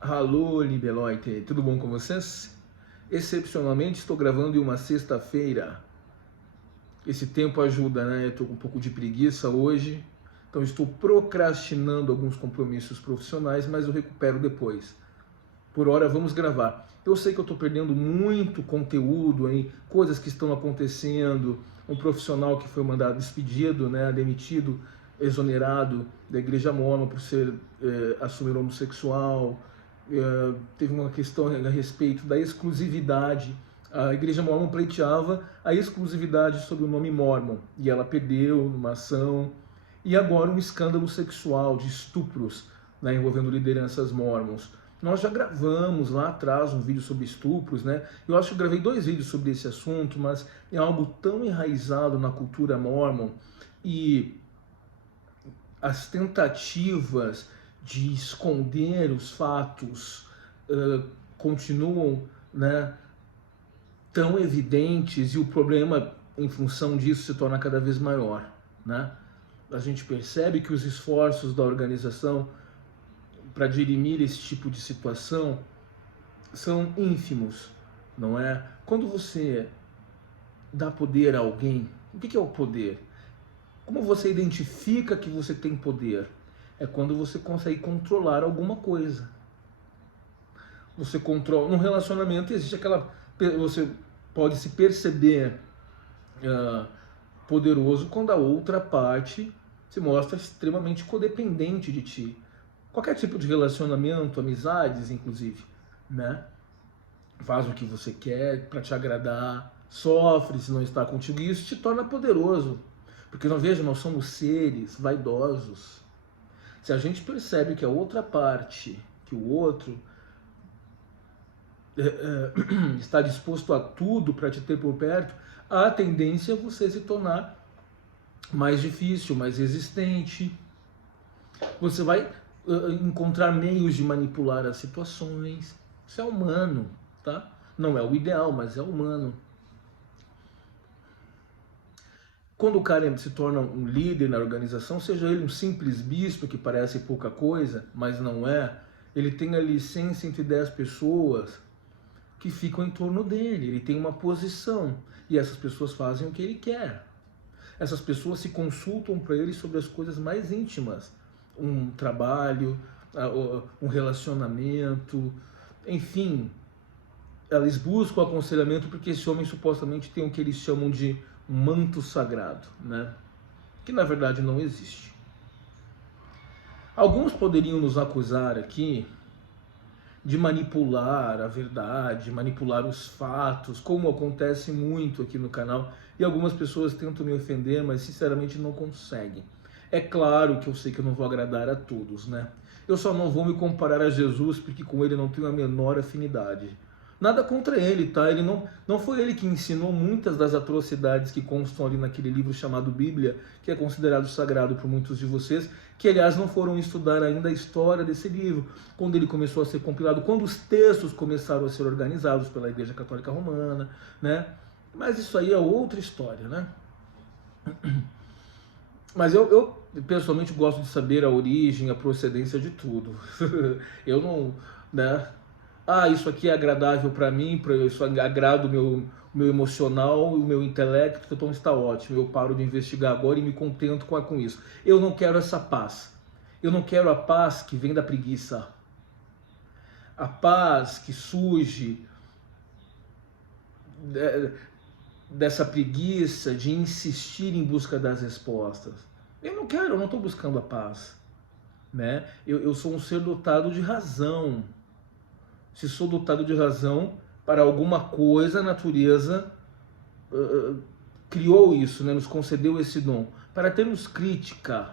Alô, Libeloite, tudo bom com vocês? Excepcionalmente estou gravando em uma sexta-feira. Esse tempo ajuda, né? Eu tô com um pouco de preguiça hoje, então estou procrastinando alguns compromissos profissionais, mas eu recupero depois. Por hora, vamos gravar. Eu sei que eu estou perdendo muito conteúdo, hein? Coisas que estão acontecendo. Um profissional que foi mandado despedido, né? Demitido, exonerado da Igreja Mórmon por ser assumir homossexual. Teve uma questão a respeito da exclusividade. A Igreja Mórmon pleiteava a exclusividade sob o nome Mormon e ela perdeu numa ação. E agora um escândalo sexual de estupros, né, envolvendo lideranças mormons. Nós já gravamos lá atrás um vídeo sobre estupros, né? Eu acho que eu gravei 2 vídeos sobre esse assunto, mas é algo tão enraizado na cultura mormon e as tentativas de esconder os fatos continuam, né, tão evidentes, e o problema em função disso se torna cada vez maior, né? A gente percebe que os esforços da organização para dirimir esse tipo de situação são ínfimos, não é? Quando você dá poder a alguém, o que é o poder? Como você identifica que você tem poder? É quando você consegue controlar alguma coisa. Você controla. Num relacionamento existe aquela. Você pode se perceber poderoso quando a outra parte se mostra extremamente codependente de ti. Qualquer tipo de relacionamento, amizades, inclusive, né? Faz o que você quer para te agradar, sofre se não está contigo, e isso te torna poderoso. Porque não veja, nós somos seres vaidosos. Se a gente percebe que a outra parte, que o outro está disposto a tudo para te ter por perto, a tendência é você se tornar mais difícil, mais resistente. Você vai encontrar meios de manipular as situações. Isso é humano, tá? Não é o ideal, mas é humano. Quando o cara se torna um líder na organização, seja ele um simples bispo que parece pouca coisa, mas não é, ele tem ali 100, 110 pessoas que ficam em torno dele, ele tem uma posição e essas pessoas fazem o que ele quer. Essas pessoas se consultam para ele sobre as coisas mais íntimas, um trabalho, um relacionamento, enfim, elas buscam aconselhamento porque esse homem supostamente tem o que eles chamam de manto sagrado, né? Que na verdade não existe. Alguns poderiam nos acusar aqui de manipular a verdade, manipular os fatos, como acontece muito aqui no canal, e algumas pessoas tentam me ofender, mas sinceramente não conseguem. É claro que eu sei que eu não vou agradar a todos, né? Eu só não vou me comparar a Jesus porque com ele não tenho a menor afinidade. Nada contra ele, tá? Ele não foi ele que ensinou muitas das atrocidades que constam ali naquele livro chamado Bíblia, que é considerado sagrado por muitos de vocês, que aliás não foram estudar ainda a história desse livro, quando ele começou a ser compilado, quando os textos começaram a ser organizados pela Igreja Católica Romana, né? Mas isso aí é outra história, né? Mas eu pessoalmente gosto de saber a origem, a procedência de tudo. Eu não, né? Ah, isso aqui é agradável para mim, isso agrada o meu emocional e o meu intelecto, então está ótimo. Eu paro de investigar agora e me contento com isso. Eu não quero essa paz. Eu não quero a paz que vem da preguiça. A paz que surge dessa preguiça de insistir em busca das respostas. Eu não quero, eu não estou buscando a paz, né? Eu sou um ser dotado de razão. Se sou dotado de razão, para alguma coisa a natureza criou isso, né? Nos concedeu esse dom para termos crítica,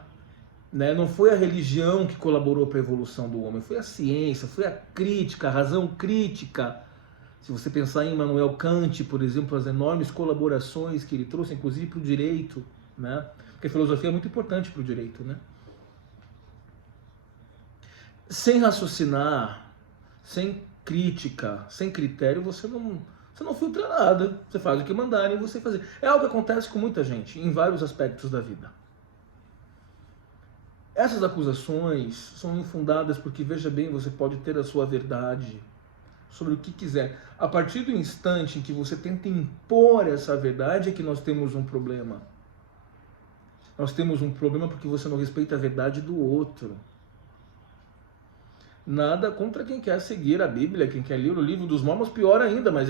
né? Não foi a religião que colaborou para a evolução do homem, foi a ciência, foi a crítica, a razão crítica. Se você pensar em Immanuel Kant, por exemplo, as enormes colaborações que ele trouxe, inclusive para o direito, né? Porque a filosofia é muito importante para o direito, né? Sem raciocinar, sem crítica, sem critério, você não filtra nada. Você faz o que mandarem você fazer. É algo que acontece com muita gente, em vários aspectos da vida. Essas acusações são infundadas porque, veja bem, você pode ter a sua verdade sobre o que quiser. A partir do instante em que você tenta impor essa verdade é que nós temos um problema. Nós temos um problema porque você não respeita a verdade do outro. Nada contra quem quer seguir a Bíblia, quem quer ler o livro dos Mormons, pior ainda, mas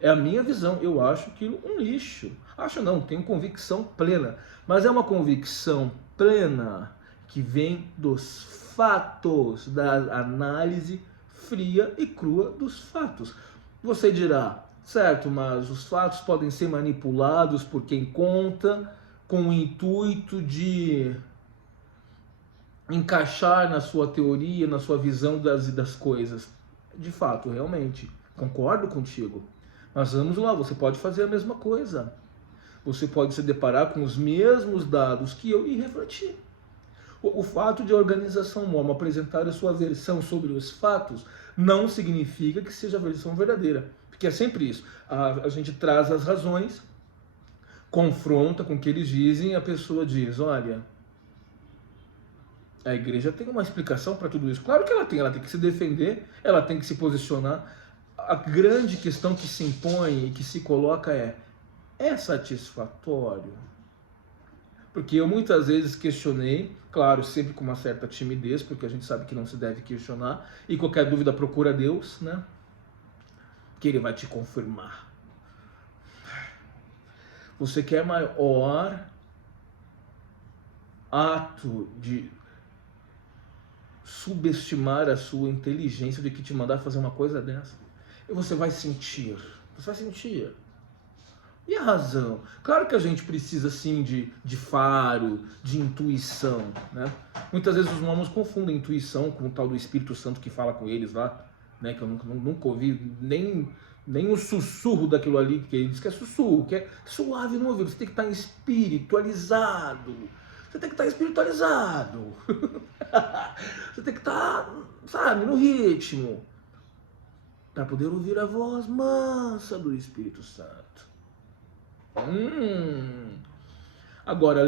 é a minha visão. Eu acho aquilo um lixo. Acho não, tenho convicção plena. Mas é uma convicção plena que vem dos fatos, da análise fria e crua dos fatos. Você dirá, certo, mas os fatos podem ser manipulados por quem conta com o intuito de encaixar na sua teoria, na sua visão das coisas. De fato, realmente, concordo contigo. Mas vamos lá, você pode fazer a mesma coisa. Você pode se deparar com os mesmos dados que eu e refletir. O fato de a organização Mormon apresentar a sua versão sobre os fatos não significa que seja a versão verdadeira. Porque é sempre isso. A gente traz as razões, confronta com o que eles dizem e a pessoa diz, olha, a igreja tem uma explicação para tudo isso. Claro que ela tem que se defender, ela tem que se posicionar. A grande questão que se impõe e que se coloca é satisfatório? Porque eu muitas vezes questionei, claro, sempre com uma certa timidez, porque a gente sabe que não se deve questionar, e qualquer dúvida procura Deus, né? Que Ele vai te confirmar. Você quer maior ato de subestimar a sua inteligência do que te mandar fazer uma coisa dessa? E você vai sentir. E a razão? Claro que a gente precisa sim de faro, de intuição, né? Muitas vezes os mormons confundem intuição com o tal do Espírito Santo que fala com eles lá, né? Que eu nunca ouvi nem o sussurro daquilo ali, que ele diz que é sussurro, que é suave no ouvido. Você tem que estar espiritualizado. Você tem que estar espiritualizado. Você tem que estar, sabe, no ritmo, para poder ouvir a voz mansa do Espírito Santo. Agora,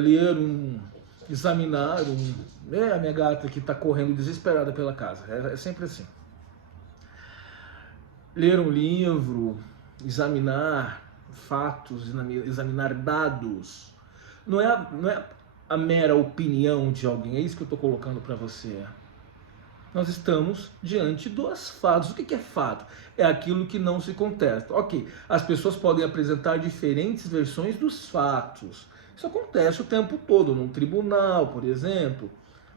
examinar a minha gata que está correndo desesperada pela casa. É sempre assim. Ler um livro, examinar fatos, examinar dados, não é a mera opinião de alguém. É isso que eu estou colocando para você. Nós estamos diante dos fatos. O que é fato? É aquilo que não se contesta. Ok, as pessoas podem apresentar diferentes versões dos fatos. Isso acontece o tempo todo, num tribunal, por exemplo,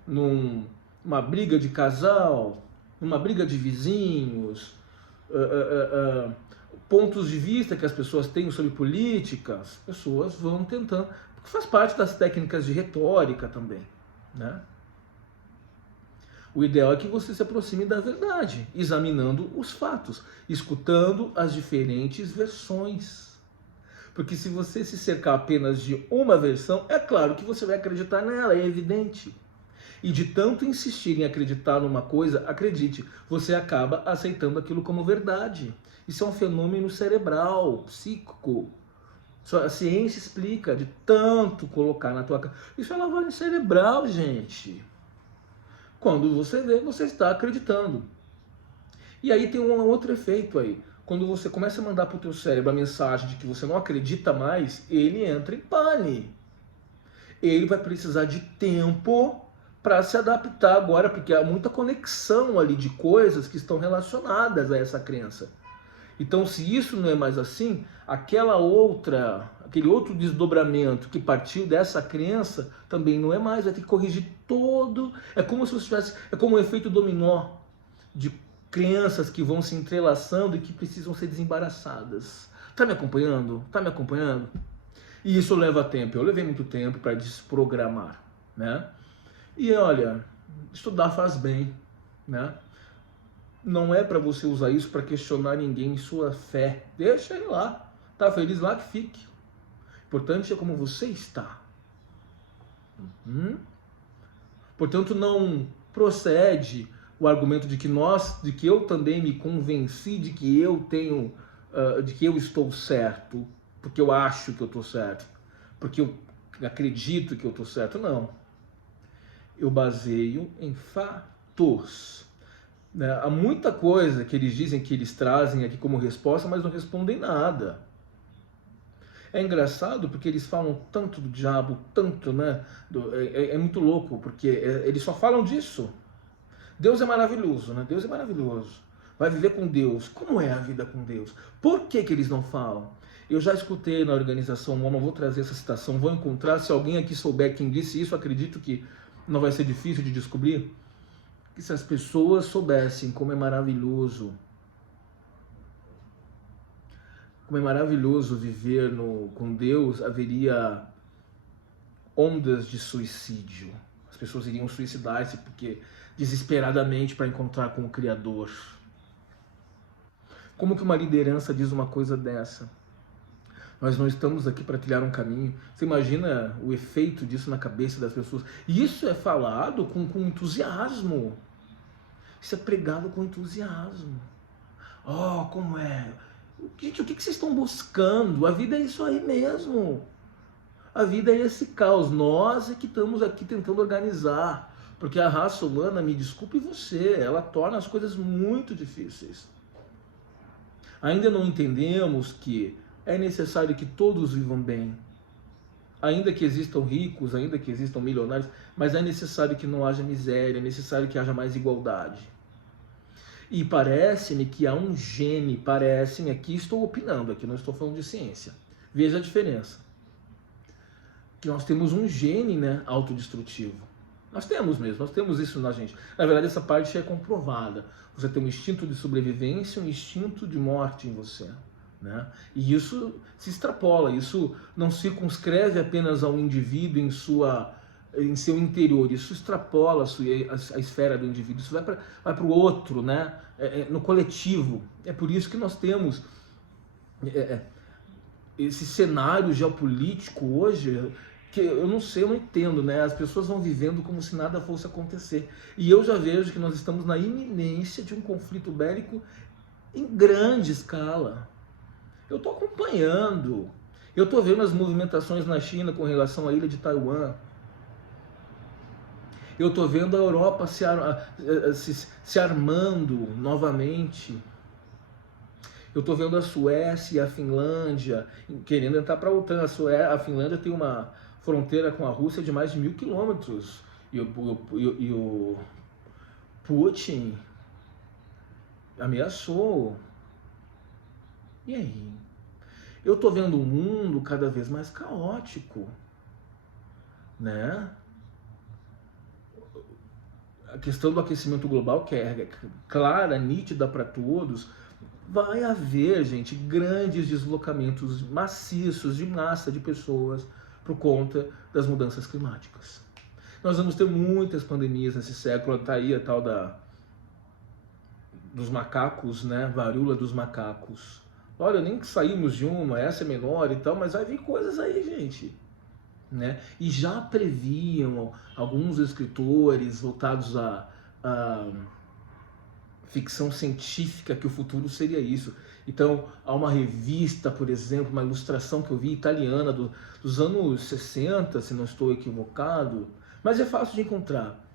numa briga de casal, numa briga de vizinhos, pontos de vista que as pessoas têm sobre política, as pessoas vão tentando, porque faz parte das técnicas de retórica também, né? O ideal é que você se aproxime da verdade, examinando os fatos, escutando as diferentes versões. Porque se você se cercar apenas de uma versão, é claro que você vai acreditar nela, é evidente. E de tanto insistir em acreditar numa coisa, acredite, você acaba aceitando aquilo como verdade. Isso é um fenômeno cerebral, psíquico. A ciência explica, de tanto colocar na tua cara. Isso é lavagem cerebral, gente. Quando você vê, você está acreditando. E aí tem um outro efeito aí. Quando você começa a mandar para o teu cérebro a mensagem de que você não acredita mais, ele entra em pane. Ele vai precisar de tempo para se adaptar agora, porque há muita conexão ali de coisas que estão relacionadas a essa crença. Então, se isso não é mais assim, aquele outro desdobramento que partiu dessa crença também não é mais, vai ter que corrigir todo. É como se você tivesse, é como um efeito dominó de crenças que vão se entrelaçando e que precisam ser desembaraçadas. Tá me acompanhando? Tá me acompanhando? E isso leva tempo. Eu levei muito tempo para desprogramar, né? E olha, estudar faz bem, né? Não é para você usar isso para questionar ninguém em sua fé. Deixa ele lá. Tá feliz lá que fique. O importante é como você está. Portanto, não procede o argumento de que eu também me convenci de que eu tenho, de que eu estou certo, porque eu acho que eu estou certo, porque eu acredito que eu estou certo. Não. Eu baseio em fatos. Né? Há muita coisa que eles dizem que eles trazem aqui como resposta, mas não respondem nada. É engraçado porque eles falam tanto do diabo, tanto, né? É muito louco, porque eles só falam disso. Deus é maravilhoso, né? Deus é maravilhoso. Vai viver com Deus. Como é a vida com Deus? Por que que eles não falam? Eu já escutei na organização Mormon, vou trazer essa citação, vou encontrar, se alguém aqui souber quem disse isso, acredito que não vai ser difícil de descobrir, que se as pessoas soubessem como é maravilhoso viver com Deus, haveria ondas de suicídio. As pessoas iriam suicidar-se porque desesperadamente para encontrar com o Criador. Como que uma liderança diz uma coisa dessa? Nós não estamos aqui para trilhar um caminho. Você imagina o efeito disso na cabeça das pessoas? E isso é falado com entusiasmo. Isso é pregado com entusiasmo. Oh, como é? Gente, o que vocês estão buscando? A vida é isso aí mesmo. A vida é esse caos. Nós é que estamos aqui tentando organizar. Porque a raça humana, me desculpe você, ela torna as coisas muito difíceis. Ainda não entendemos que é necessário que todos vivam bem. Ainda que existam ricos, ainda que existam milionários, mas é necessário que não haja miséria, é necessário que haja mais igualdade. E parece-me que há um gene, parece-me, aqui estou opinando, aqui não estou falando de ciência. Veja a diferença. Que nós temos um gene, né, autodestrutivo. Nós temos mesmo, nós temos isso na gente. Na verdade, essa parte é comprovada. Você tem um instinto de sobrevivência, um instinto de morte em você. Né? E isso se extrapola, isso não circunscreve apenas ao indivíduo em seu interior, isso extrapola a esfera do indivíduo, isso vai para o outro, né? No coletivo. É por isso que nós temos esse cenário geopolítico hoje, que eu não sei, eu não entendo, né? As pessoas vão vivendo como se nada fosse acontecer. E eu já vejo que nós estamos na iminência de um conflito bélico em grande escala. Eu estou acompanhando. Eu estou vendo as movimentações na China com relação à ilha de Taiwan. Eu estou vendo a Europa se armando novamente. Eu estou vendo a Suécia e a Finlândia querendo entrar para a OTAN. A Finlândia tem uma fronteira com a Rússia de mais de 1.000 quilômetros. E o Putin ameaçou. E aí? Eu estou vendo um mundo cada vez mais caótico, né? A questão do aquecimento global, que é clara, nítida para todos, vai haver, gente, grandes deslocamentos maciços de massa de pessoas por conta das mudanças climáticas. Nós vamos ter muitas pandemias nesse século, tá aí a tal dos macacos, né? Varíola dos macacos. Olha, nem que saímos de uma, essa é menor e tal, mas vai vir coisas aí, gente. Né? E já previam alguns escritores voltados a ficção científica que o futuro seria isso. Então, há uma revista, por exemplo, uma ilustração que eu vi italiana dos anos 60, se não estou equivocado, mas é fácil de encontrar.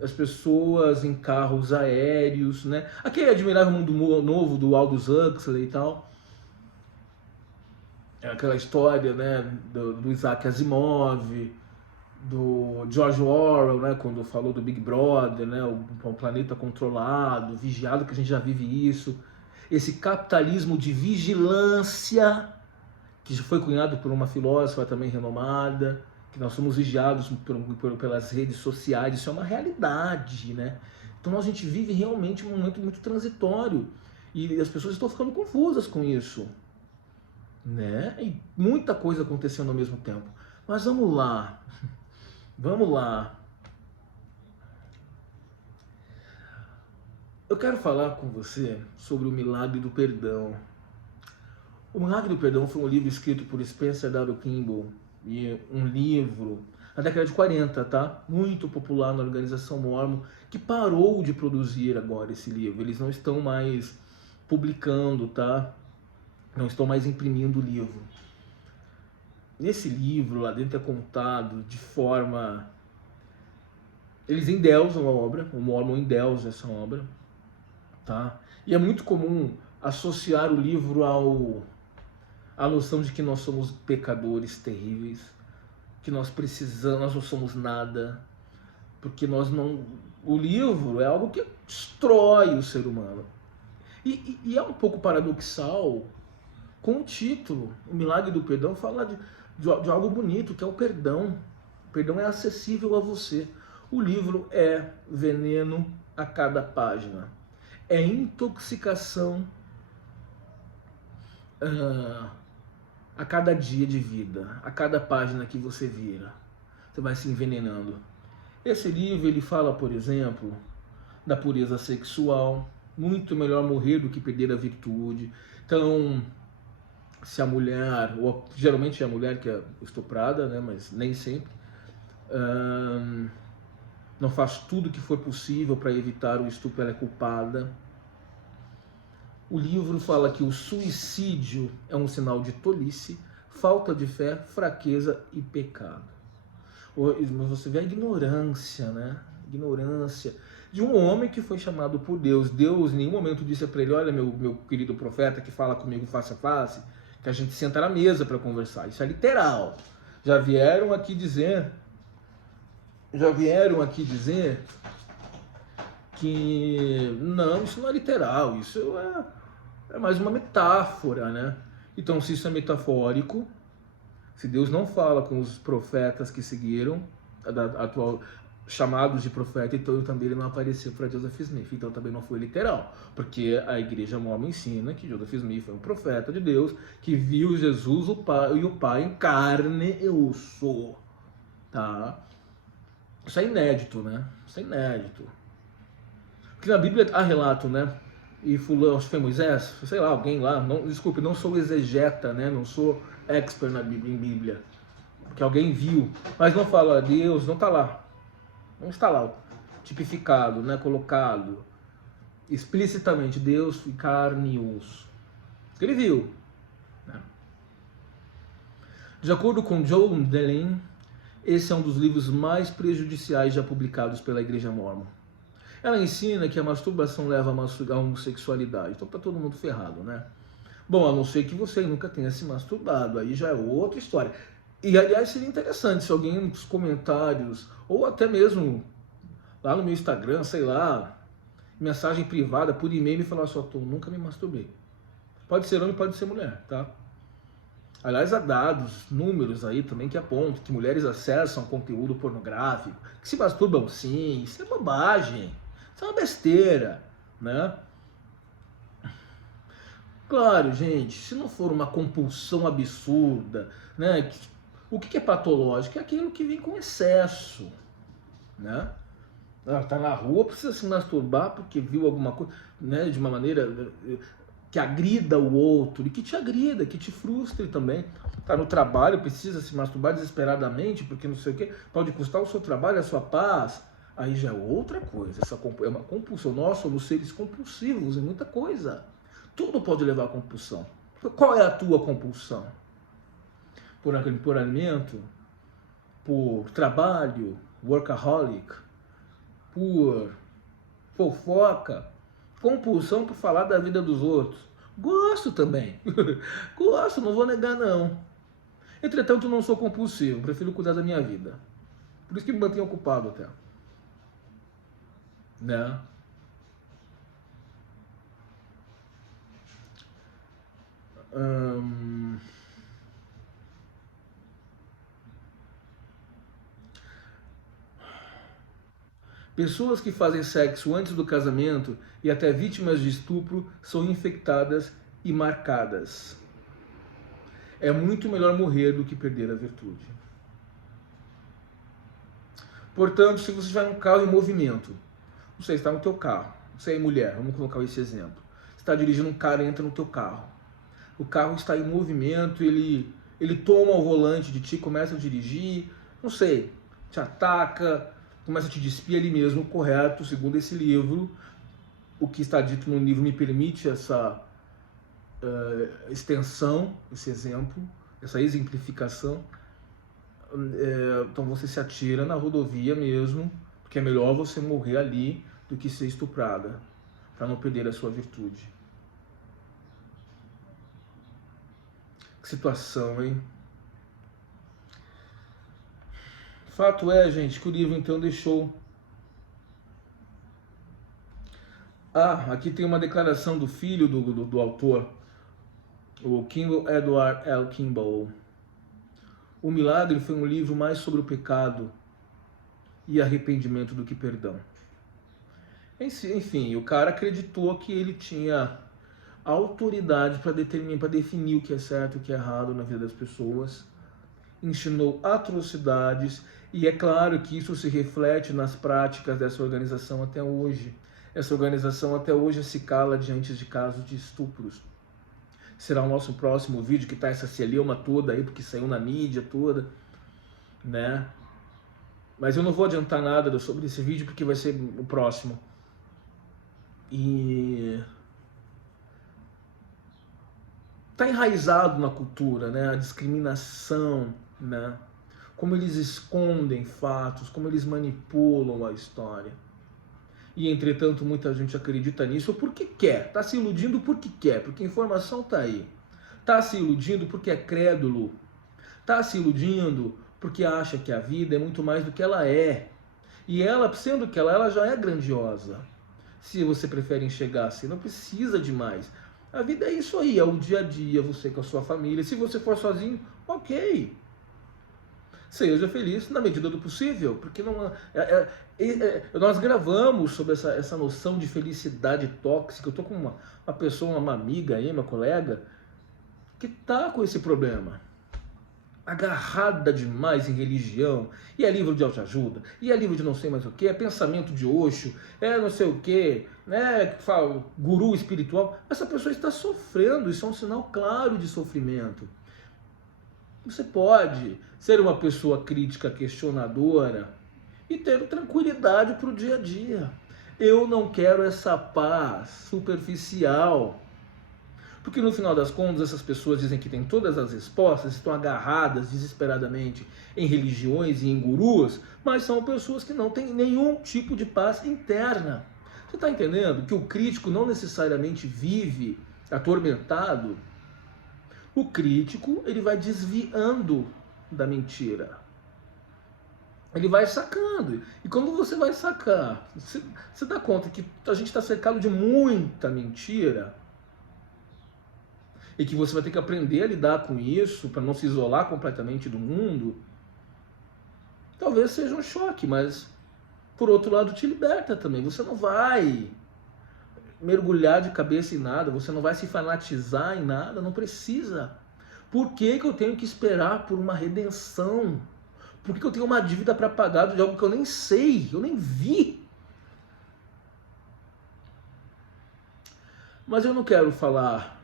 As pessoas em carros aéreos, né? Aquele Admirável Mundo Novo do Aldous Huxley e tal. Aquela história, né, do Isaac Asimov, do George Orwell, né, quando falou do Big Brother, né, o planeta controlado, vigiado, que a gente já vive isso. Esse capitalismo de vigilância, que foi cunhado por uma filósofa também renomada, que nós somos vigiados pelas redes sociais, isso é uma realidade, né? Então a gente vive realmente um momento muito transitório e as pessoas estão ficando confusas com isso. Né? E muita coisa acontecendo ao mesmo tempo. Mas vamos lá. Vamos lá. Eu quero falar com você sobre o Milagre do Perdão. O Milagre do Perdão foi um livro escrito por Spencer W. Kimball, e um livro na década de 40, tá? Muito popular na organização Mormon, que parou de produzir agora esse livro. Eles não estão mais publicando, tá? Não estão mais imprimindo o livro. Nesse livro, lá dentro é contado de forma Eles endeusam a obra, o Mormon endeusa essa obra, tá? E é muito comum associar o livro à noção de que nós somos pecadores terríveis, que nós precisamos, nós não somos nada, porque nós não... O livro é algo que destrói o ser humano. E é um pouco paradoxal com o título. O Milagre do Perdão fala de algo bonito, que é o perdão. O perdão é acessível a você. O livro é veneno a cada página. É intoxicação a cada dia de vida, a cada página que você vira. Você vai se envenenando. Esse livro, ele fala, por exemplo, da pureza sexual. Muito melhor morrer do que perder a virtude. Então, se a mulher, ou geralmente é a mulher que é estuprada, né, mas nem sempre, não faz tudo o que for possível para evitar o estupro, ela é culpada. O livro fala que o suicídio é um sinal de tolice, falta de fé, fraqueza e pecado. Você vê a ignorância, né? Ignorância de um homem que foi chamado por Deus. Deus em nenhum momento disse para ele: olha, meu querido profeta que fala comigo face a face, que a gente senta na mesa para conversar. Isso é literal. Já vieram aqui dizer que não, isso não é literal, isso é mais uma metáfora, né? Então, se isso é metafórico, se Deus não fala com os profetas que seguiram, atual chamados de profeta, então também ele não apareceu para Joseph Smith, então também não foi literal, porque a igreja mormon ensina que Joseph Smith foi um profeta de Deus, que viu Jesus o Pai em carne e osso, tá? Isso é inédito, né? Isso é inédito. Porque na Bíblia há relato, né? E fulano, acho que foi Moisés, sei lá, alguém lá, não, desculpe, não sou exegeta, né? Não sou expert na Bíblia, em Bíblia, porque alguém viu, mas não fala Deus, não está lá. Não está lá tipificado, né, colocado explicitamente Deus em carne e osso. Ele viu. Né? De acordo com Joe Delaney, esse é um dos livros mais prejudiciais já publicados pela Igreja Mormon. Ela ensina que a masturbação leva a homossexualidade. Então tá todo mundo ferrado, né? Bom, a não ser que você nunca tenha se masturbado, aí já é outra história. E, aliás, seria interessante se alguém nos comentários, ou até mesmo lá no meu Instagram, sei lá, mensagem privada, por e-mail, me falar só, nunca me masturbei. Pode ser homem, pode ser mulher, tá? Aliás, há dados, números aí também que apontam que mulheres acessam conteúdo pornográfico, que se masturbam sim, isso é bobagem, isso é uma besteira, né? Claro, gente, se não for uma compulsão absurda, né? O que é patológico? É aquilo que vem com excesso, né? Ela tá na rua, precisa se masturbar porque viu alguma coisa, né? De uma maneira que agrida o outro e que te agrida, que te frustre também. Tá no trabalho, precisa se masturbar desesperadamente porque não sei o que, pode custar o seu trabalho, a sua paz. Aí já é outra coisa. Essa é uma compulsão. Nós somos seres compulsivos em muita coisa. Tudo pode levar a compulsão. Qual é a tua compulsão? Por alimento? Por trabalho? Workaholic? Por fofoca? Compulsão por falar da vida dos outros? Gosto também. Gosto, não vou negar não. Entretanto, não sou compulsivo. Prefiro cuidar da minha vida. Por isso que me mantenho ocupado até. Né? Pessoas que fazem sexo antes do casamento e até vítimas de estupro são infectadas e marcadas. É muito melhor morrer do que perder a virtude. Portanto, se você estiver num carro em movimento, você está no teu carro, você é mulher, vamos colocar esse exemplo. Você está dirigindo um cara e entra no teu carro. O carro está em movimento, ele toma o volante de ti, começa a dirigir, não sei, te ataca, começa a te despir ali mesmo, correto, segundo esse livro. O que está dito no livro me permite essa extensão, esse exemplo, essa exemplificação. Então você se atira na rodovia mesmo, Porque é melhor você morrer ali do que ser estuprada, para não perder a sua virtude. Que situação, hein? Fato é, gente, que o livro então deixou... Ah, aqui tem uma declaração do filho do autor, o Kimball Edward L. Kimball. O Milagre foi um livro mais sobre o pecado e arrependimento do que perdão. Enfim, o cara acreditou que ele tinha autoridade para definir o que é certo e o que é errado na vida das pessoas, ensinou atrocidades, e é claro que isso se reflete nas práticas dessa organização até hoje. Essa organização até hoje se cala diante de casos de estupros. Será o nosso próximo vídeo, que tá essa celeuma toda aí, porque saiu na mídia toda, né? Mas eu não vou adiantar nada sobre esse vídeo, porque vai ser o próximo. E tá enraizado na cultura, né? A discriminação, né? Como eles escondem fatos, como eles manipulam a história. E, entretanto, muita gente acredita nisso porque quer. Tá se iludindo porque quer, porque a informação tá aí. Tá se iludindo porque é crédulo. Tá se iludindo porque acha que a vida é muito mais do que ela é. E ela, sendo que ela já é grandiosa. Se você prefere enxergar assim, não precisa de mais. A vida é isso aí, é o dia a dia, você com a sua família. Se você for sozinho, ok. Seja feliz na medida do possível, porque não nós gravamos sobre essa noção de felicidade tóxica. Eu tô com uma pessoa, uma amiga aí, uma colega, que tá com esse problema. Agarrada demais em religião, e é livro de autoajuda, e é livro de não sei mais o que, é pensamento de Osho, é não sei o que, né, que fala guru espiritual. Essa pessoa está sofrendo, isso é um sinal claro de sofrimento. Você pode ser uma pessoa crítica, questionadora e ter tranquilidade para o dia a dia. Eu não quero essa paz superficial. Porque no final das contas, essas pessoas dizem que têm todas as respostas, estão agarradas desesperadamente em religiões e em gurus, mas são pessoas que não têm nenhum tipo de paz interna. Você está entendendo que o crítico não necessariamente vive atormentado? O crítico, ele vai desviando da mentira. Ele vai sacando. E quando você vai sacar, você dá conta que a gente está cercado de muita mentira, e que você vai ter que aprender a lidar com isso para não se isolar completamente do mundo, talvez seja um choque, mas por outro lado te liberta também. Você não vai mergulhar de cabeça em nada, você não vai se fanatizar em nada, não precisa. Por que eu tenho que esperar por uma redenção? Por que eu tenho uma dívida para pagar de algo que eu nem sei, eu nem vi? Mas eu não quero falar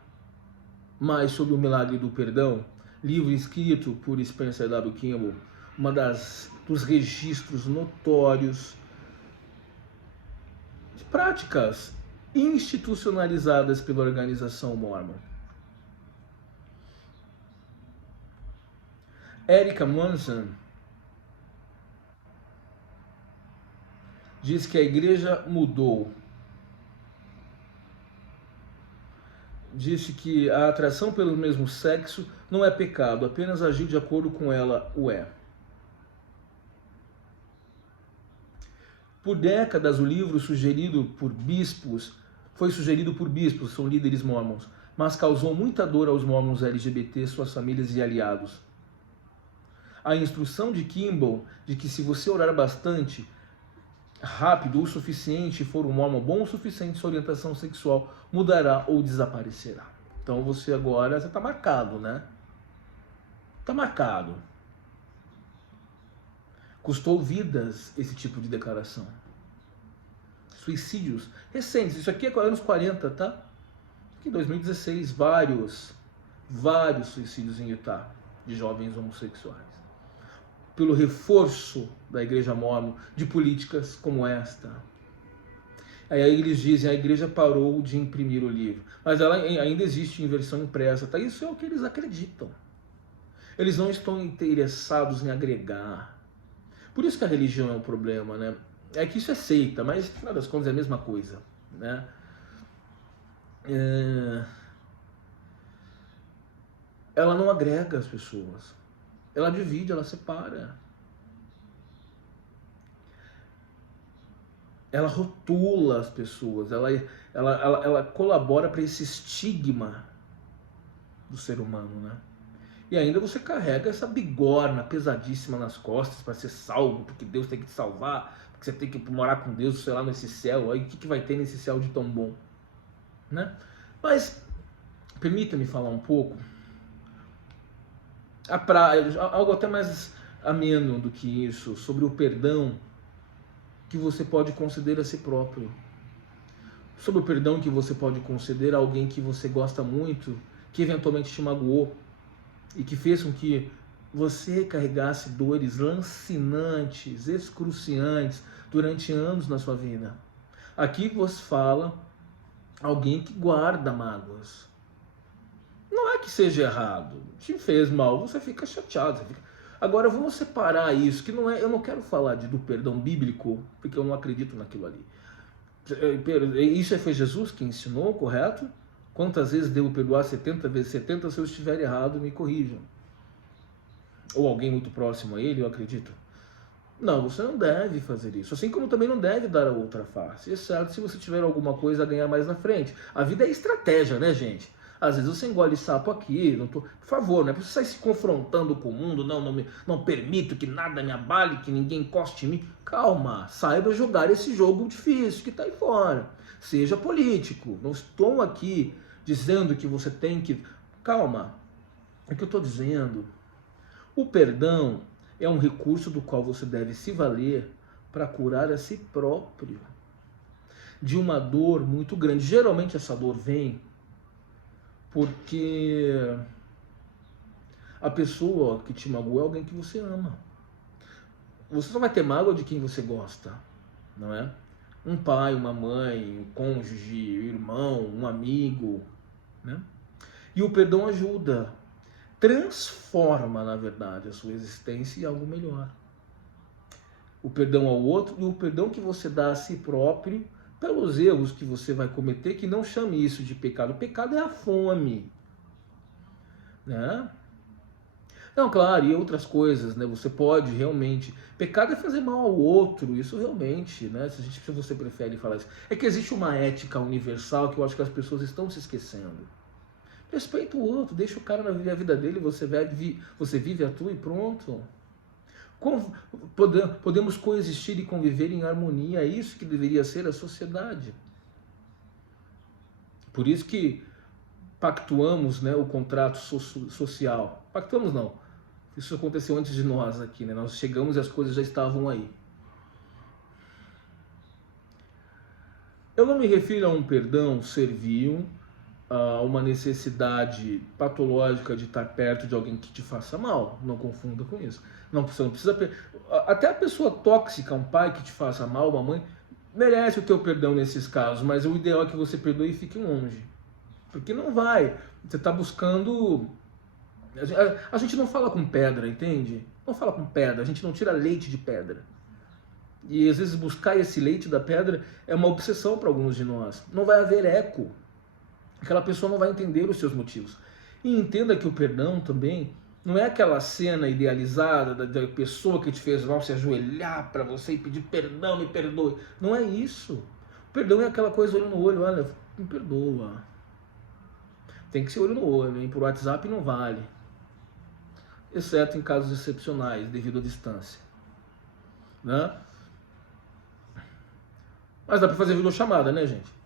mais sobre o Milagre do Perdão, livro escrito por Spencer W. Kimball, dos registros notórios de práticas institucionalizadas pela organização Mormon. Erica Monson diz que a igreja mudou. Disse que a atração pelo mesmo sexo não é pecado, apenas agir de acordo com ela o é. Por décadas, o livro foi sugerido por bispos, são líderes mormons, mas causou muita dor aos mormons LGBT, suas famílias e aliados. A instrução de Kimball de que se você orar bastante, rápido o suficiente, for um mormon bom o suficiente, sua orientação sexual mudará ou desaparecerá. Então você agora, você está marcado, né? Está marcado. Custou vidas esse tipo de declaração. Suicídios recentes, isso aqui é anos 40, tá? Aqui em 2016, vários suicídios em Utah de jovens homossexuais. Pelo reforço da igreja mormon de políticas como esta. Aí eles dizem, a igreja parou de imprimir o livro, mas ela ainda existe em versão impressa, tá? Isso é o que eles acreditam. Eles não estão interessados em agregar. Por isso que a religião é um problema, né? É que isso é seita, mas no final das contas é a mesma coisa, né? Ela não agrega as pessoas. Ela divide, ela separa. Ela rotula as pessoas. Ela colabora para esse estigma do ser humano, né? E ainda você carrega essa bigorna pesadíssima nas costas para ser salvo, porque Deus tem que te salvar, porque você tem que morar com Deus, sei lá, nesse céu. Aí o que vai ter nesse céu de tão bom, né? Mas permita-me falar um pouco algo até mais ameno do que isso, sobre o perdão que você pode conceder a si próprio. Sobre o perdão que você pode conceder a alguém que você gosta muito, que eventualmente te magoou e que fez com que você carregasse dores lancinantes, excruciantes durante anos na sua vida. Aqui você fala alguém que guarda mágoas. Não é que seja errado, te fez mal, você fica chateado. Agora vamos separar isso, que não é, eu não quero falar do perdão bíblico, porque eu não acredito naquilo ali. Isso foi Jesus que ensinou, correto? Quantas vezes devo perdoar? 70 vezes 70, se eu estiver errado, me corrijam. Ou alguém muito próximo a ele, eu acredito. Não, você não deve fazer isso. Assim como também não deve dar a outra face. Exceto se você tiver alguma coisa a ganhar mais na frente. A vida é estratégia, né, gente? Às vezes você engole sapo aqui, por favor, não é pra você sair se confrontando com o mundo, não permito que nada me abale, que ninguém encoste em mim. Calma, saiba jogar esse jogo difícil que tá aí fora. Seja político, não estou aqui dizendo que você tem que... Calma, é o que eu estou dizendo. O perdão é um recurso do qual você deve se valer para curar a si próprio de uma dor muito grande. Geralmente essa dor vem porque a pessoa que te magoou é alguém que você ama. Você só vai ter mágoa de quem você gosta, não é? Um pai, uma mãe, um cônjuge, um irmão, um amigo, né? E o perdão ajuda, transforma, na verdade, a sua existência em algo melhor. O perdão ao outro e o perdão que você dá a si próprio pelos erros que você vai cometer, que não chame isso de pecado. O pecado é a fome, né? Não, claro, e outras coisas, né? Você pode realmente... Pecado é fazer mal ao outro, isso realmente, né? Se você prefere falar isso. É que existe uma ética universal que eu acho que as pessoas estão se esquecendo. Respeita o outro, deixa o cara viver a vida dele, você vive a tua e pronto. Podemos coexistir e conviver em harmonia, é isso que deveria ser a sociedade. Por isso que pactuamos, né, o contrato social. Pactuamos não, isso aconteceu antes de nós aqui, né? Nós chegamos e as coisas já estavam aí. Eu não me refiro a um perdão servil, a uma necessidade patológica de estar perto de alguém que te faça mal. Não confunda com isso. Você não precisa... Até a pessoa tóxica, um pai que te faça mal, uma mãe, merece o teu perdão nesses casos, mas o ideal é que você perdoe e fique longe. Porque não vai. Você está buscando... A gente não fala com pedra, entende? Não fala com pedra, a gente não tira leite de pedra. E às vezes buscar esse leite da pedra é uma obsessão para alguns de nós. Não vai haver eco. Aquela pessoa não vai entender os seus motivos. E entenda que o perdão também não é aquela cena idealizada da pessoa que te fez mal se ajoelhar para você e pedir perdão, me perdoe. Não é isso. O perdão é aquela coisa olho no olho, olha, me perdoa. Tem que ser olho no olho, hein? Por WhatsApp não vale. Exceto em casos excepcionais, devido à distância, né? Mas dá para fazer videochamada, né, gente?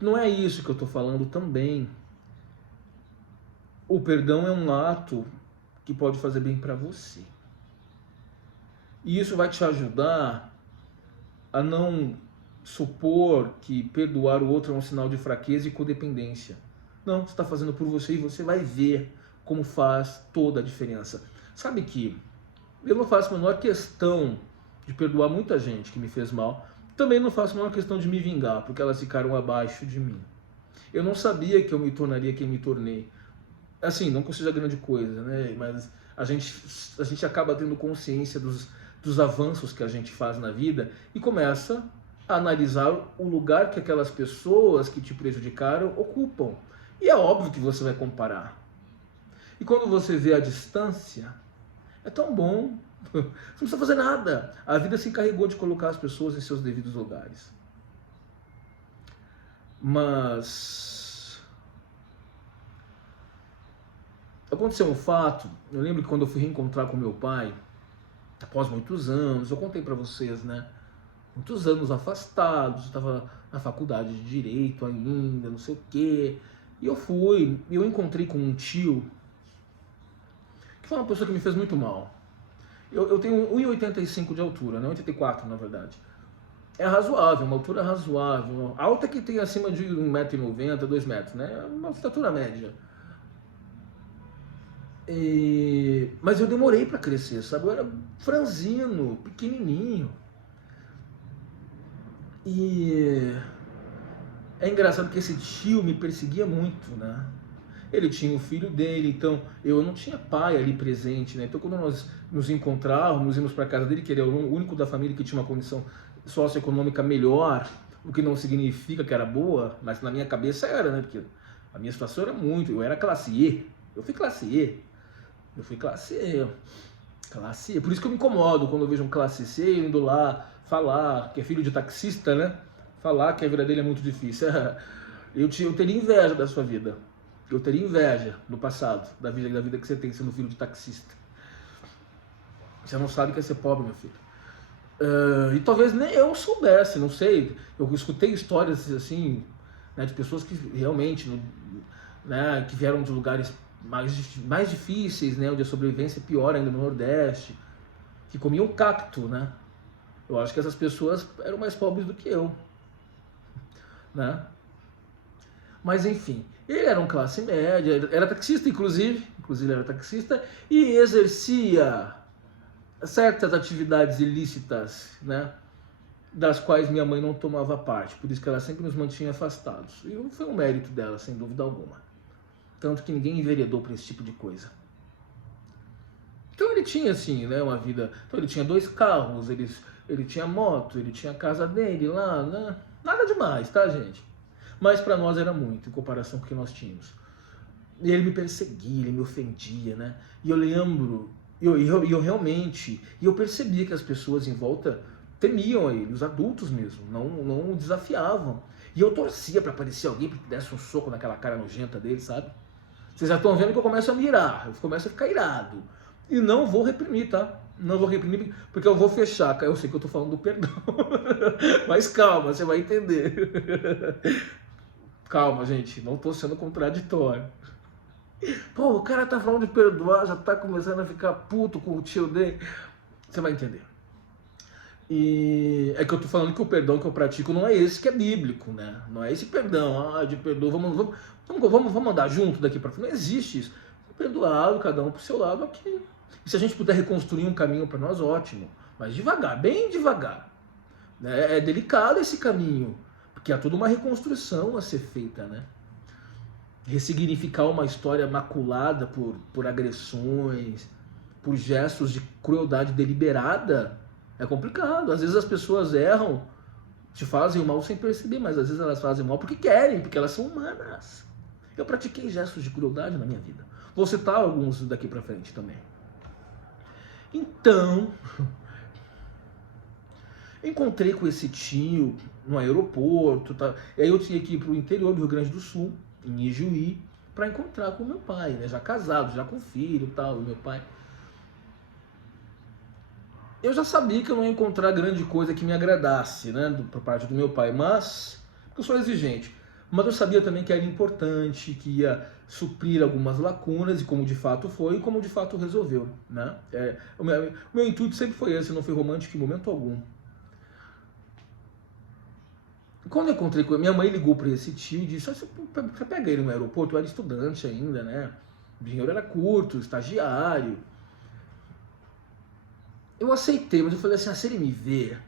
Não é isso que eu estou falando também. O perdão é um ato que pode fazer bem para você. E isso vai te ajudar a não supor que perdoar o outro é um sinal de fraqueza e codependência. Não, você está fazendo por você e você vai ver como faz toda a diferença. Sabe que eu não faço a menor questão de perdoar muita gente que me fez mal. Também não faço a menor questão de me vingar, porque elas ficaram abaixo de mim. Eu não sabia que eu me tornaria quem me tornei. Assim, não que seja grande coisa, né? Mas a gente acaba tendo consciência dos avanços que a gente faz na vida e começa a analisar o lugar que aquelas pessoas que te prejudicaram ocupam. E é óbvio que você vai comparar. E quando você vê a distância, é tão bom. Você não precisa fazer nada. A vida se encarregou de colocar as pessoas em seus devidos lugares. Mas aconteceu um fato. Eu lembro que quando eu fui reencontrar com meu pai, após muitos anos, eu contei para vocês, né? Muitos anos afastados, eu estava na faculdade de Direito ainda, não sei o quê. E eu encontrei com um tio, que foi uma pessoa que me fez muito mal. Eu tenho 1,85 de altura, né? 84 na verdade. É razoável, uma altura razoável. Alta que tem acima de 1,90 m, 2 metros, né? Uma estatura média. Mas eu demorei para crescer, sabe? Eu era franzino, pequenininho. E é engraçado que esse tio me perseguia muito, né? Ele tinha o filho dele, então eu não tinha pai ali presente, né? Então quando nós nos encontrávamos, íamos para casa dele, que ele era o único da família que tinha uma condição socioeconômica melhor, o que não significa que era boa, mas na minha cabeça era, né? Porque a minha situação era muito, eu era classe E, eu fui classe E, classe E, por isso que eu me incomodo quando eu vejo um classe C indo lá falar que é filho de taxista, né? Falar que a vida dele é muito difícil. Eu teria inveja da sua vida. Eu teria inveja do passado, da vida que você tem sendo filho de taxista. Você não sabe que é ser pobre, meu filho. E talvez nem eu soubesse, não sei. Eu escutei histórias assim, né, de pessoas que realmente, né, que vieram de lugares mais difíceis, né, onde a sobrevivência é pior ainda no Nordeste, que comiam cacto, né? Eu acho que essas pessoas eram mais pobres do que eu, né? Mas enfim, ele era um classe média, era taxista inclusive era taxista, e exercia certas atividades ilícitas, né? Das quais minha mãe não tomava parte, por isso que ela sempre nos mantinha afastados. E foi um mérito dela, sem dúvida alguma. Tanto que ninguém enveredou para esse tipo de coisa. Então ele tinha assim, né, uma vida. Então ele tinha 2 carros, ele tinha moto, ele tinha a casa dele lá, né? Nada demais, tá, gente? Mas para nós era muito, em comparação com o que nós tínhamos. E ele me perseguia, ele me ofendia, né? E eu lembro, eu realmente, e eu percebia que as pessoas em volta temiam ele, os adultos mesmo, não o desafiavam. E eu torcia para aparecer alguém que desse um soco naquela cara nojenta dele, sabe? Vocês já estão vendo que eu começo a mirar, eu começo a ficar irado. E não vou reprimir, tá? Não vou reprimir, porque eu vou fechar. Eu sei que eu tô falando do perdão. Mas calma, você vai entender. Calma, gente, não tô sendo contraditório. Pô, o cara tá falando de perdoar, já tá começando a ficar puto com o tio dele. Você vai entender. E é que eu tô falando que o perdão que eu pratico não é esse que é bíblico, né? Não é esse perdão, de perdão, vamos andar junto daqui pra frente. Não existe isso. Perdoado, cada um pro seu lado aqui. E se a gente puder reconstruir um caminho para nós, ótimo. Mas devagar, bem devagar. É delicado esse caminho, porque há toda uma reconstrução a ser feita, né? Ressignificar uma história maculada por agressões, por gestos de crueldade deliberada, é complicado. Às vezes as pessoas erram, te fazem o mal sem perceber, mas às vezes elas fazem o mal porque querem, porque elas são humanas. Eu pratiquei gestos de crueldade na minha vida. Vou citar alguns daqui pra frente também. Então, encontrei com esse tio no aeroporto, tá? E aí eu tinha que ir para o interior do Rio Grande do Sul, em Ijuí, para encontrar com meu pai, né? Já casado, já com filho e tal, e meu pai. Eu já sabia que eu não ia encontrar grande coisa que me agradasse, né, por parte do meu pai, mas, porque eu sou exigente, mas eu sabia também que era importante, que ia suprir algumas lacunas, e como de fato foi, e como de fato resolveu, né? O meu intuito sempre foi esse, não foi romântico em momento algum. Quando eu encontrei com ele, minha mãe ligou para esse tio e disse: você pega ele no aeroporto, eu era estudante ainda, né? O dinheiro era curto, estagiário. Eu aceitei, mas eu falei assim, se ele me ver...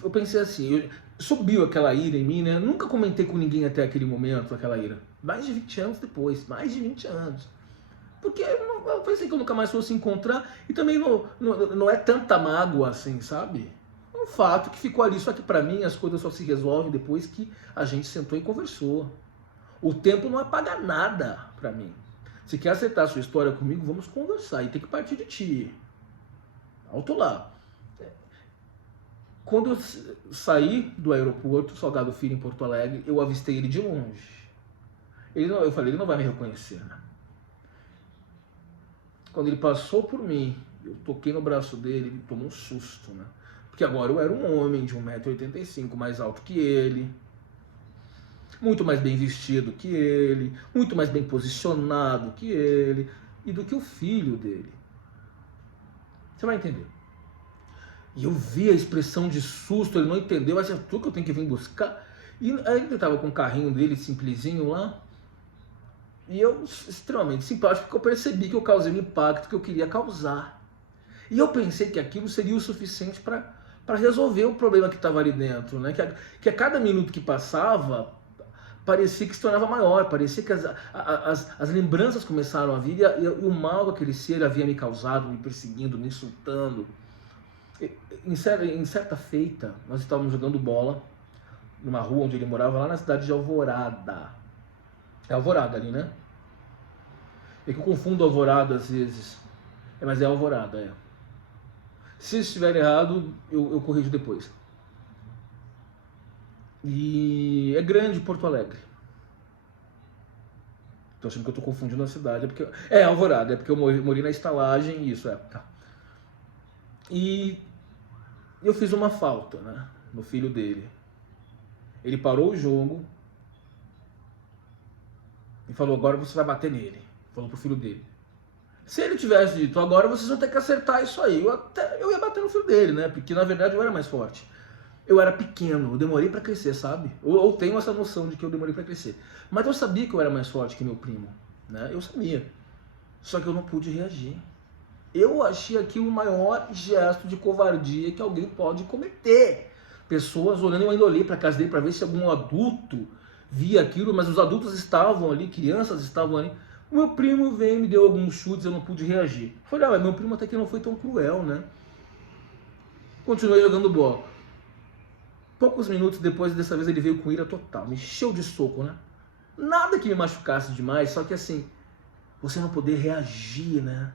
Eu pensei assim, subiu aquela ira em mim, né? Eu nunca comentei com ninguém até aquele momento, aquela ira. Mais de 20 anos depois, mais de 20 anos. porque eu pensei que eu nunca mais fosse encontrar, e também não é tanta mágoa assim, sabe? É um fato que ficou ali, só que pra mim as coisas só se resolvem depois que a gente sentou e conversou. O tempo não apaga nada pra mim. Se quer acertar a sua história comigo, vamos conversar, e tem que partir de ti. Alto lá. Quando eu saí do aeroporto Salgado Filho em Porto Alegre, eu avistei ele de longe. Eu falei, ele não vai me reconhecer, né? Quando ele passou por mim, eu toquei no braço dele, ele tomou um susto, né? Porque agora eu era um homem de 1,85 m, mais alto que ele, muito mais bem vestido que ele, muito mais bem posicionado que ele, e do que o filho dele. Você vai entender. E eu vi a expressão de susto, ele não entendeu, mas é tu que eu tenho que vir buscar. E aí ele estava com o carrinho dele, simplesinho lá, e eu, extremamente simpático, porque eu percebi que eu causei o impacto que eu queria causar. E eu pensei que aquilo seria o suficiente para resolver o problema que estava ali dentro, né? Que a cada minuto que passava, parecia que se tornava maior, parecia que as lembranças começaram a vir e o mal que aquele ser havia me causado, me perseguindo, me insultando. Em certa feita, nós estávamos jogando bola numa rua onde ele morava, lá na cidade de Alvorada. É Alvorada ali, né? É que eu confundo Alvorada às vezes. Mas é Alvorada, é. Se estiver errado, eu corrijo depois. E é grande Porto Alegre. Tô achando que eu tô confundindo a cidade. É Alvorada, é porque eu morei na estalagem, isso, é. Tá. E eu fiz uma falta, né, no filho dele. Ele parou o jogo e falou, agora você vai bater nele. Falou pro filho dele. Se ele tivesse dito, agora vocês vão ter que acertar isso aí, eu ia bater no filho dele, né? Porque na verdade eu era mais forte. Eu era pequeno, eu demorei pra crescer, sabe? Ou tenho essa noção de que eu demorei pra crescer. Mas eu sabia que eu era mais forte que meu primo, né? Eu sabia. Só que eu não pude reagir. Eu achei aquilo o maior gesto de covardia que alguém pode cometer. Pessoas olhando, eu ainda olhei pra casa dele pra ver se algum adulto via aquilo, mas os adultos estavam ali, crianças estavam ali. O meu primo veio e me deu alguns chutes, eu não pude reagir. Falei, meu primo até que não foi tão cruel, né? Continuei jogando bola. Poucos minutos depois, dessa vez ele veio com ira total, me encheu de soco, né? Nada que me machucasse demais, só que assim, você não poder reagir, né?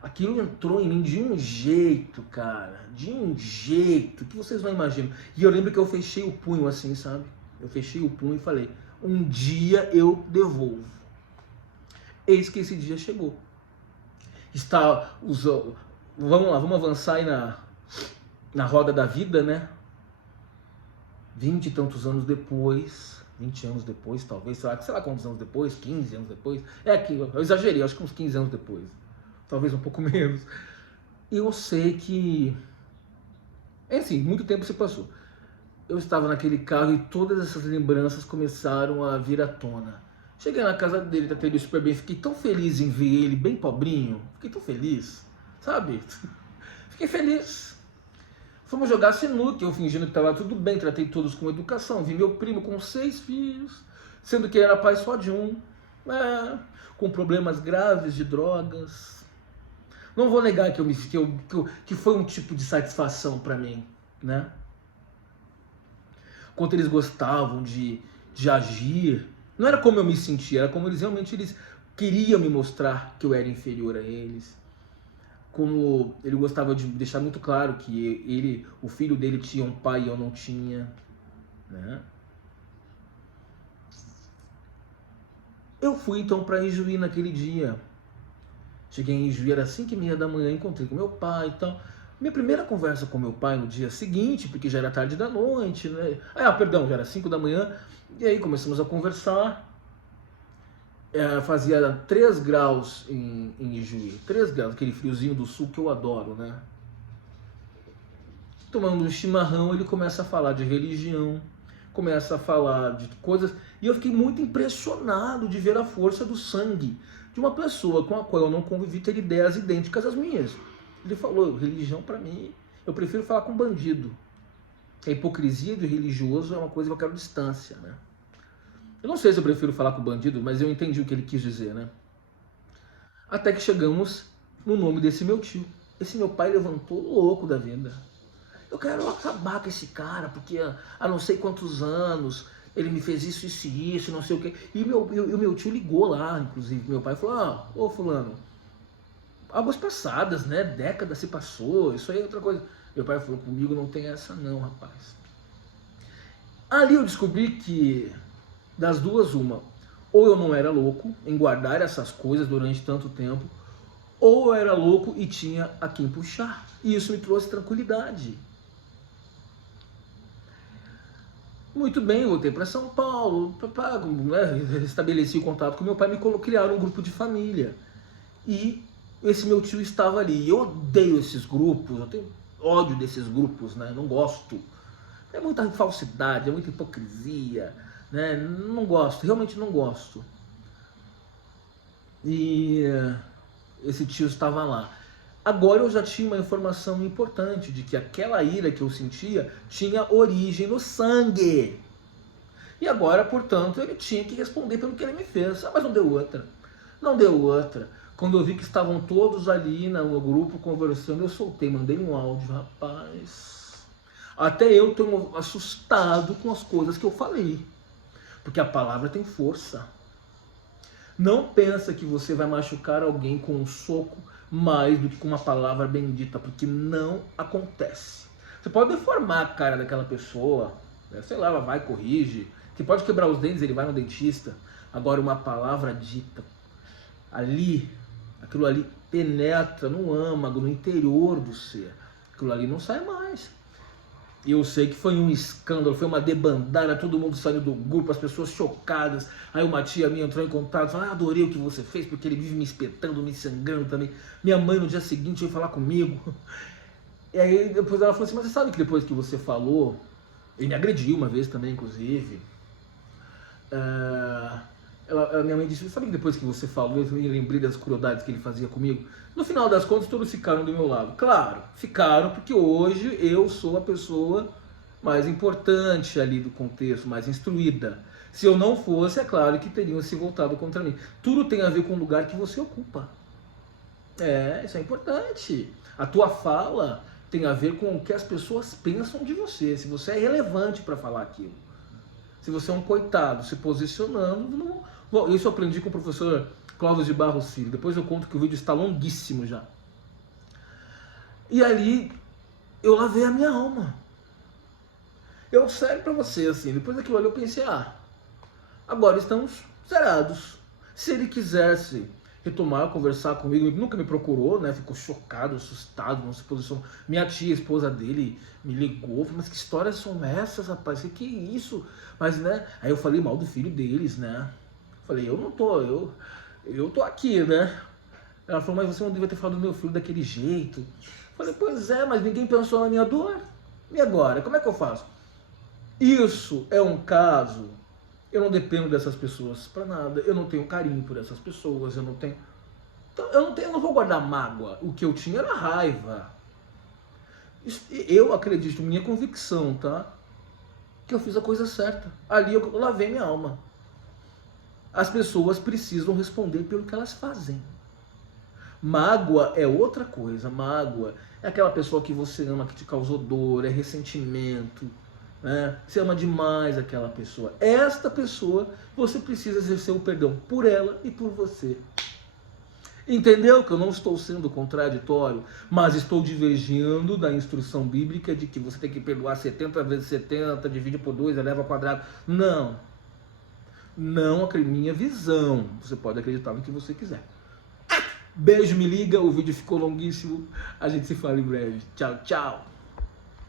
Aquilo entrou em mim de um jeito, cara, de um jeito que vocês não imaginam. E eu lembro que eu fechei o punho assim, sabe? Eu fechei o punho e falei, um dia eu devolvo. Eis que esse dia chegou. Vamos lá, vamos avançar aí na roda da vida, né? 20 e tantos anos depois, 20 anos depois, talvez, sei lá quantos anos depois, 15 anos depois. É que eu exagerei, acho que uns 15 anos depois. Talvez um pouco menos. E eu sei que, assim, muito tempo se passou. Eu estava naquele carro e todas essas lembranças começaram a vir à tona. Cheguei na casa dele, tratei ele super bem, fiquei tão feliz em ver ele bem pobrinho, fiquei tão feliz, sabe? Fiquei feliz. Fomos jogar sinuca, eu fingindo que estava tudo bem, tratei todos com educação, vi meu primo com 6 filhos, sendo que ele era pai só de um, com problemas graves de drogas. Não vou negar que foi um tipo de satisfação para mim, né? Quanto eles gostavam de agir. Não era como eu me sentia, era como eles realmente queriam me mostrar que eu era inferior a eles. Como ele gostava de deixar muito claro que o filho dele tinha um pai e eu não tinha, né? Eu fui então para Ijuí naquele dia. Cheguei em Ijuí, era 5h30 da manhã, encontrei com meu pai e tal. Minha primeira conversa com meu pai no dia seguinte, porque já era tarde da noite, né? Perdão, já era 5 da manhã. E aí começamos a conversar. Fazia 3 graus em Ijuí. 3 graus, aquele friozinho do sul que eu adoro, né? Tomando um chimarrão, ele começa a falar de religião, começa a falar de coisas. E eu fiquei muito impressionado de ver a força do sangue de uma pessoa com a qual eu não convivi ter ideias idênticas às minhas. Ele falou, religião para mim, eu prefiro falar com bandido. A hipocrisia de religioso é uma coisa que eu quero distância, né? Eu não sei se eu prefiro falar com bandido, mas eu entendi o que ele quis dizer, né? Até que chegamos no nome desse meu tio. Esse meu pai levantou louco da vida. Eu quero acabar com esse cara, porque há não sei quantos anos ele me fez isso, não sei o quê. E o meu tio ligou lá, inclusive. Meu pai falou, ô fulano, águas passadas, né? Década se passou, isso aí é outra coisa. Meu pai falou, comigo não tem essa não, rapaz. Ali eu descobri que, das duas, uma, ou eu não era louco em guardar essas coisas durante tanto tempo, ou eu era louco e tinha a quem puxar. E isso me trouxe tranquilidade. Muito bem, voltei para São Paulo, estabeleci o contato com meu pai, criaram um grupo de família. E esse meu tio estava ali. Eu odeio esses grupos, eu tenho ódio desses grupos, né? Não gosto. É muita falsidade, é muita hipocrisia, né? Não gosto, realmente não gosto. E esse tio estava lá. Agora eu já tinha uma informação importante de que aquela ira que eu sentia tinha origem no sangue. E agora, portanto, ele tinha que responder pelo que ele me fez. Mas não deu outra. Não deu outra. Quando eu vi que estavam todos ali no grupo conversando, eu soltei, mandei um áudio, rapaz. Até eu estou assustado com as coisas que eu falei. Porque a palavra tem força. Não pensa que você vai machucar alguém com um soco mais do que com uma palavra bendita, porque não acontece. Você pode deformar a cara daquela pessoa, né? Sei lá, ela vai, corrige. Você pode quebrar os dentes, ele vai no dentista. Agora, uma palavra dita, ali, aquilo ali penetra no âmago, no interior do ser. Aquilo ali não sai mais. E eu sei que foi um escândalo, foi uma debandada, todo mundo saiu do grupo, as pessoas chocadas. Aí uma tia minha entrou em contato, falou, adorei o que você fez, porque ele vive me espetando, me sangrando também. Minha mãe no dia seguinte veio falar comigo. E aí depois ela falou assim, mas você sabe que depois que você falou, ele me agrediu uma vez também, inclusive. Minha mãe disse, sabe que depois que você falou, eu me lembrei das crueldades que ele fazia comigo? No final das contas, todos ficaram do meu lado. Claro, ficaram porque hoje eu sou a pessoa mais importante ali do contexto, mais instruída. Se eu não fosse, é claro que teriam se voltado contra mim. Tudo tem a ver com o lugar que você ocupa. Isso é importante. A tua fala tem a ver com o que as pessoas pensam de você, se você é relevante para falar aquilo. Se você é um coitado se posicionando, não... Bom, isso eu aprendi com o professor Clóvis de Barros Filho. Depois eu conto que o vídeo está longuíssimo já. E ali eu lavei a minha alma. Eu sério pra você, assim, depois daquilo ali eu pensei, agora estamos zerados. Se ele quisesse retomar, conversar comigo, ele nunca me procurou, né? Ficou chocado, assustado, não se posicionou. Minha tia, esposa dele, me ligou, falou, mas que histórias são essas, rapaz? Que é isso? Mas, né? Aí eu falei mal do filho deles, né? Falei, eu não tô, eu tô aqui, né? Ela falou, mas você não devia ter falado do meu filho daquele jeito. Falei, pois é, mas ninguém pensou na minha dor. E agora? Como é que eu faço? Isso é um caso, eu não dependo dessas pessoas para nada, eu não tenho carinho por essas pessoas, eu não tenho... Então, eu não vou guardar mágoa. O que eu tinha era raiva. Eu acredito, minha convicção, tá? Que eu fiz a coisa certa. Ali eu lavei minha alma. As pessoas precisam responder pelo que elas fazem. Mágoa é outra coisa. Mágoa é aquela pessoa que você ama, que te causou dor, é ressentimento, né? Você ama demais aquela pessoa. Esta pessoa, você precisa exercer o perdão por ela e por você. Entendeu que eu não estou sendo contraditório, mas estou divergindo da instrução bíblica de que você tem que perdoar 70 vezes 70, divide por 2, eleva ao quadrado. Não. Não a minha visão. Você pode acreditar no que você quiser. Beijo, me liga. O vídeo ficou longuíssimo. A gente se fala em breve. Tchau, tchau.